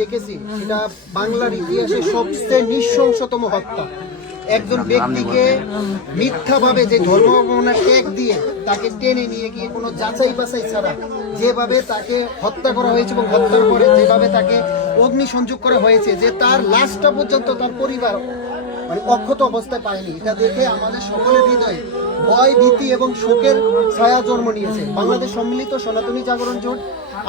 দেখেছি সেটা বাংলার ইতিহাসে সবচেয়ে নৃশংসতম হত্যা। একজন ব্যক্তিকে মিথ্যাভাবে যে ধর্মাবলম্বনের ট্যাগ দিয়ে তাকে টেনে নিয়ে গিয়ে কোনো যাচাই বাছাই ছাড়া যেভাবে তাকে হত্যা করা হয়েছে এবং হত্যার পরে যেভাবে তাকে অগ্নিসংযোগ করা হয়েছে, যে তার লাশটা পর্যন্ত তার পরিবার মানে অক্ষত অবস্থায় পায়নি, এটা দেখে আমাদের সকলের হৃদয়ে ভয়, ভীতি এবং শোকের ছায়া জন্ম নিয়েছে। বাংলাদেশ সম্মিলিত সনাতনী জাগরণ জোট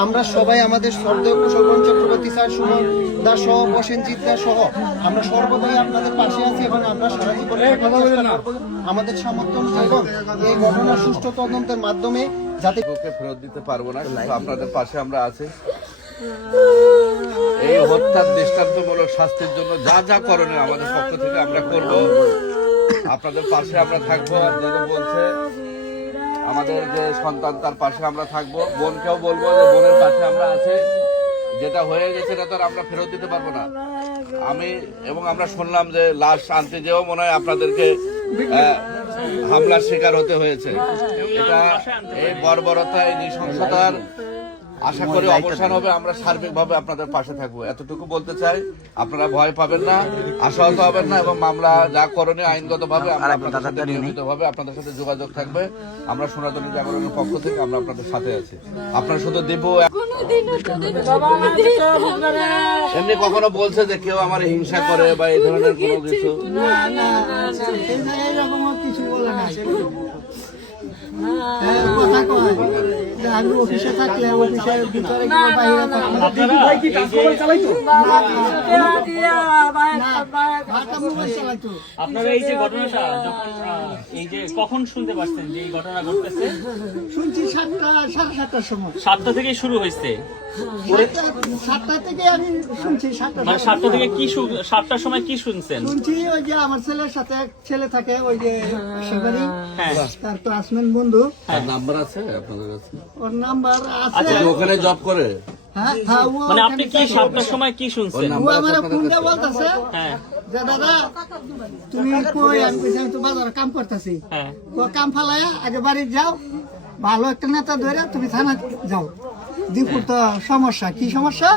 আমরা সবাই আমাদের শ্রদ্ধেয় কুশলগঞ্জ চক্রবর্তী স্যার, সুমন দাস সহ, প্রসেনজিৎ দাস সহ আমরা সর্বদাই আপনাদের পাশে আছি এবং আমরা সারা জীবন আমাদের সামর্থ্য এবং এই ঘটনার সুষ্ঠু তদন্তের মাধ্যমে যাতে ফেরত দিতে পারবো না, কিন্তু আপনাদের পাশে আমরা আছি। এই হত্যার দৃষ্টান্তমূলক শাস্তির জন্য যা যা করণীয় আমাদের পক্ষ থেকে আমরা করব। আপনাদের পাশে আমরা থাকবো। যেটা বলছে আমাদের যে সন্তান, তার পাশে আমরা থাকবো। বোনকেও বলবো যে বোনের পাশে আমরা আছি। যেটা হয়ে গেছে এটা তো আর আমরা ফেরত দিতে পারবো না। আমরা শুনলাম যে লাশ আনতে যেও মনে হয় আপনাদেরকে হামলার শিকার হতে হয়েছে। এটা এই বর্বরতা, এই নৃশংসতার আশা করি অবসান হবে। আমরা সার্বিকভাবে আপনাদের পাশে থাকবো, এতটুকু বলতে চাই। আপনারা ভয় পাবেন না, আশাহত হবেন না এবং মামলা যা করণীয় আইনগতভাবে আমরা আপনাদের সাথে নিয়মিতভাবে আপনাদের সাথে যোগাযোগ থাকবে। আমরা সনাতনী জাগরণের পক্ষ থেকে আমরা আপনাদের সাথে আছি। আপনারা শুধু দেবো। এমনি কখনো বলছে যে কেউ আমার হিংসা করে বা এই ধরনের কোনো কিছু? আমি অফিসে থাকলে অফিসের ভিতরে আপনারা এই যে ঘটনাটা এই যে কখন শুনতে পারছেন যে এই ঘটনা ঘটতেছে? শুনছি 7:30 সময়। 7টা থেকে শুরু হয়েছে? 7টা থেকে আমি শুনছি। 7টা মানে 7টা থেকে কি 7টার সময় কি শুনছেন? শুনছি ওই যে আমার ছেলের সাথে এক ছেলে থাকে, ওই যে সেবারি, তার ক্লাসমেট বন্ধু। নাম্বার আছে আপনাদের কাছে? ওর নাম্বার আছে। ওখানে জব করে? হ্যাঁ, মানে আপনি কি 7টার সময় কি শুনছেন? ও আমার ফোন দিয়ে বলতেছে যে দাদা তুমি কই? আমি কইছি আমি তো বাজারে কাম করতেছি। ও কাম ফালায়া আগে বাড়ি যাও, ভালো একটা নেতা ধরে তুমি থানা যাও। দীপুর তো সমস্যা। কি সমস্যা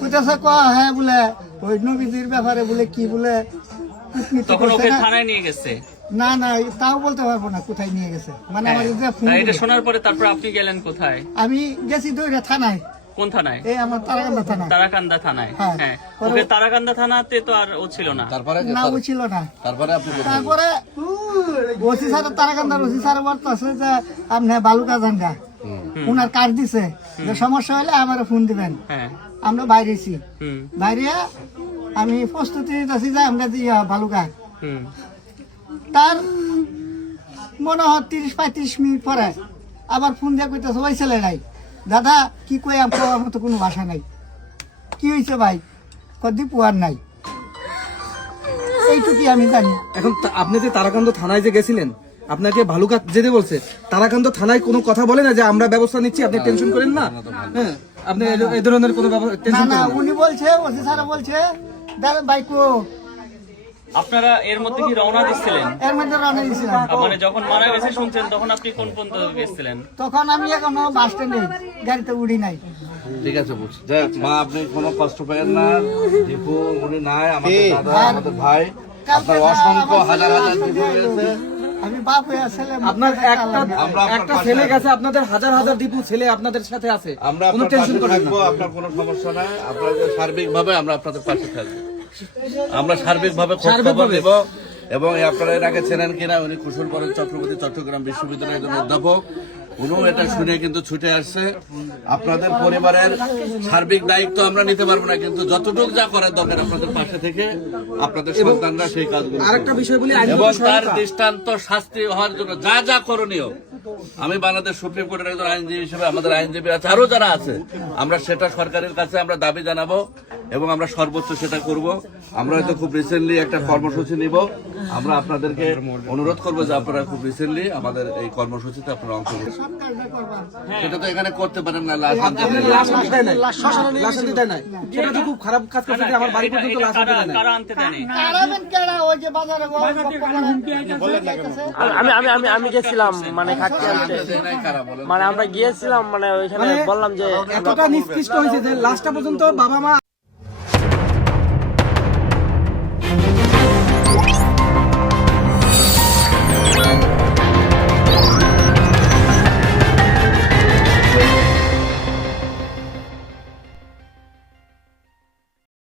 কইতাছে? হ্যাঁ বলে ওই নবীজির ব্যাপারে বলে কি বলে তখন ওকে থানায় নিয়ে গেছে? না না, তাও বলতে পারবো না কোথায় নিয়ে গেছে। মানে আমার এটা শোনার পরে তারপর আপনি গেলেন কোথায়? আমি গেছি দৌড়ে থানায়। কোন থানায়? এই আমার তারাকান্দা থানায়। তারাকান্দা থানায়? হ্যাঁ। ওকে তারাকান্দা থানাতে তো আর ও ছিল না? তারপরে না, ও ছিল না। তারপরে ওসি স্যার, তারাকান্দার ওসি স্যার বলতেছে যে আপনি বালুকা জানগা উনার কার্ড দিছে, যে সমস্যা হলে আমার ফোন দিবেন। আমরা বাইরেছি, বাইরে আমি প্রস্তুতি নিতেছি যে আমরা বালুকা। তার মনে হয় 30-35 মিনিট পরে আবার ফোন দিয়ে কইতেছে ওই ছেলে নাই। দাদা কি কই, আমার মতো কোনো ভাষা নাই। কি হয়েছে ভাই? দীপু আর নাই, এইটুকুই আমি জানি। এখন আপনি যে তারাকান্দ থানায় যে গেছিলেন, আপনাকে ভালুকা যেতে বলছে, তারাকান্দ থানায় কোনো কথা বলে না যে আমরা ব্যবস্থা নিচ্ছি, আপনি টেনশন করেন না? হ্যাঁ, আপনি এই ধরনের কোনো টেনশন না, উনি বলছে, ওসি স্যার বলছে দাদা বাইকো। আপনারা এর মধ্যে কি রওনা দিচ্ছিলেন? এর মধ্যে রওনা দিয়েছিলাম। মানে যখন মারা গেছে শুনছেন তখন আপনি কোন পর্যন্ত গেছিলেন? তখন আমি এখনো বাস স্ট্যান্ডে গাড়িতে উড়ি নাই। ঠিক আছে, বুঝছি। মা আপনি কোনো কষ্ট পেয়েন না। দীপু উনি নাই, আমাদের দাদা, আমাদের ভাই। আপনার অসংখ্য হাজার হাজার দীপু রয়েছে। আমি বাপ হয়ে ছেলে, আপনার একটা ছেলে গেছে, আপনাদের হাজার হাজার দীপু ছেলে আপনাদের সাথে আছে। আমরা কোনো টেনশন করবো, আপনার কোনো সমস্যা নাই। আপনাদের সার্বিকভাবে আমরা আপনাদের পাশে থাকবো। আমরা সার্বিকভাবে খোঁজখবর নেব। এবং আপনারা এর আগে চেনেন কিনা, উনি কুশলগঞ্জ চক্রবর্তী চট্টগ্রাম বিশ্ববিদ্যালয়ের একজন অধ্যাপক। উনিও এটা শুনে কিন্তু ছুটে আসছে। আপনাদের পরিবারের সার্বিক দায়িত্ব আমরা নিতে পারবো না, কিন্তু যতটুকু যা করার দরকার আপনাদের পাশে থেকে আপনাদের সন্তানরা সেই কাজগুলো। আরেকটা বিষয় বলি, এবং তার দৃষ্টান্ত শাস্তি হওয়ার জন্য যা যা করণীয়, আমি বাংলাদেশ সুপ্রিম কোর্টের একজন আইনজীবী হিসেবে, আমাদের আইনজীবী আছে, আরো যারা আছে, আমরা সেটা সরকারের কাছে আমরা দাবি জানাবো এবং আমরা সর্বোচ্চ সেটা করব। আমরা হয়তো খুব রিসেন্টলি একটা কর্মসূচি নিব। আমরা আপনাদেরকে অনুরোধ করবো যে আপনারা খুব রিসেন্টলি আমাদের এই কর্মসূচিতে আপনারা অংশগ্রহণ। সেটা তো এখানে করতে পারেন না, লাশ আনতে দেয় নাই। সেটা তো খুব খারাপ কাজ করছে, আমার বাড়ি পর্যন্ত লাশ আনতে দেয় নাই। কারা আনতে দেয়নি? আমি গেছিলাম মানে আপনাদের নাই কারা বলেন? মানে আমরা গিয়েছিলাম, মানে ওইখানে মানে বললাম যে এতটা নিষ্কৃষ্ট হয়েছে যে লাস্টটা পর্যন্ত বাবা মা